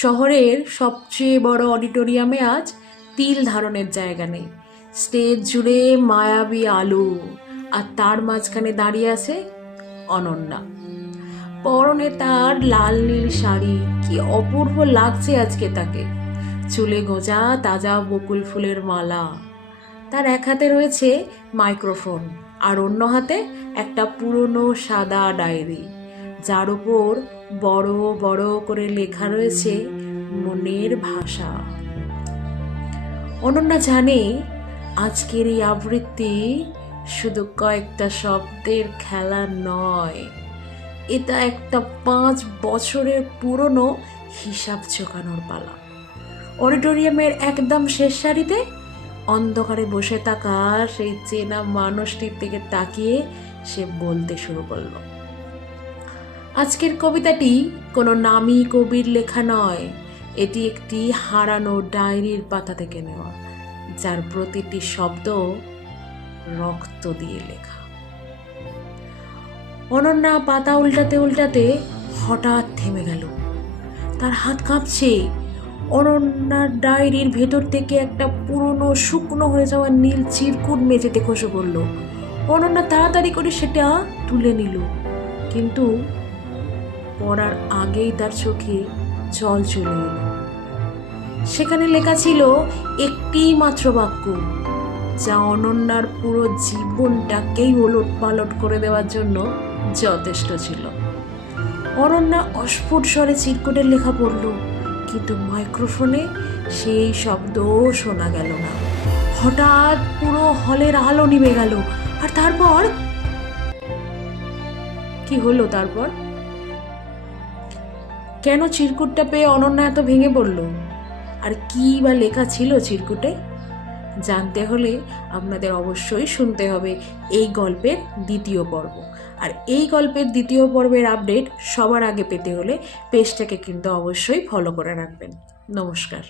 শহরের সবচেয়ে বড় অডিটোরিয়ামে আজ তিল ধারণের জায়গা নেই। স্টেজ জুড়ে মায়াবী আলো, আর তার মাঝখানে দাঁড়িয়ে আছে অনন্যা। পরনে তার লাল নীল শাড়ি, কি অপূর্ব লাগছে আজকে তাকে। চুলে গোঁজা তাজা বকুল ফুলের মালা। তার এক হাতে রয়েছে মাইক্রোফোন, আর অন্য হাতে একটা পুরনো সাদা ডায়েরি, যার উপর বড় বড় করে লেখা রয়েছে মনের ভাষা। অনন্যা জানে আজকের এই আবৃত্তি শুধু কয়েকটা শব্দের খেলা নয়, এটা একটা 5 বছরের পুরনো হিসাব চোকানোর পালা। অডিটোরিয়ামের একদম শেষ সারিতে অন্ধকারে বসে থাকা সেই চেনা মানুষটির দিকে তাকিয়ে সে বলতে শুরু করলো। আজকের কবিতাটি কোনো নামী কবির লেখা নয়, এটি একটি হারানো ডায়েরির পাতা থেকে নেওয়া, যার প্রতিটি শব্দ রক্ত দিয়ে লেখা। অনন্যা পাতা উল্টাতে উল্টাতে হঠাৎ থেমে গেল। তার হাত কাঁপছে। অনন্যার ডায়েরির ভেতর থেকে একটা পুরনো শুকনো হয়ে যাওয়া নীল চিরকুট মেঝেতে খসে পড়ল। অনন্যা তাড়াতাড়ি করে সেটা তুলে নিল, কিন্তু পড়ার আগেই তার চোখে জল চলে এলো। সেখানে লেখা ছিল একটি মাত্র বাক্য, যা অনন্যার পুরো জীবনটাকেই ওলট পালট করে দেওয়ার জন্য যথেষ্ট ছিল। অনন্যা অস্ফুট স্বরে চিরকুটের লেখা পড়ল, কিন্তু মাইক্রোফোনে সেই শব্দ শোনা গেল না। হঠাৎ পুরো হলের আলো নিভে গেল। আর তারপর কি হলো? তারপর কেন চিরকুটটা পেয়ে অনন্যা এত ভেঙে পড়ল? আর কি বা লেখা ছিল চিরকুটে? জানতে হলে আপনাদের অবশ্যই শুনতে হবে এই গল্পের দ্বিতীয় পর্ব। আর এই গল্পের দ্বিতীয় পর্বের আপডেট সবার আগে পেতে হলে পেজটাকে কিন্তু অবশ্যই ফলো করে রাখবেন। নমস্কার।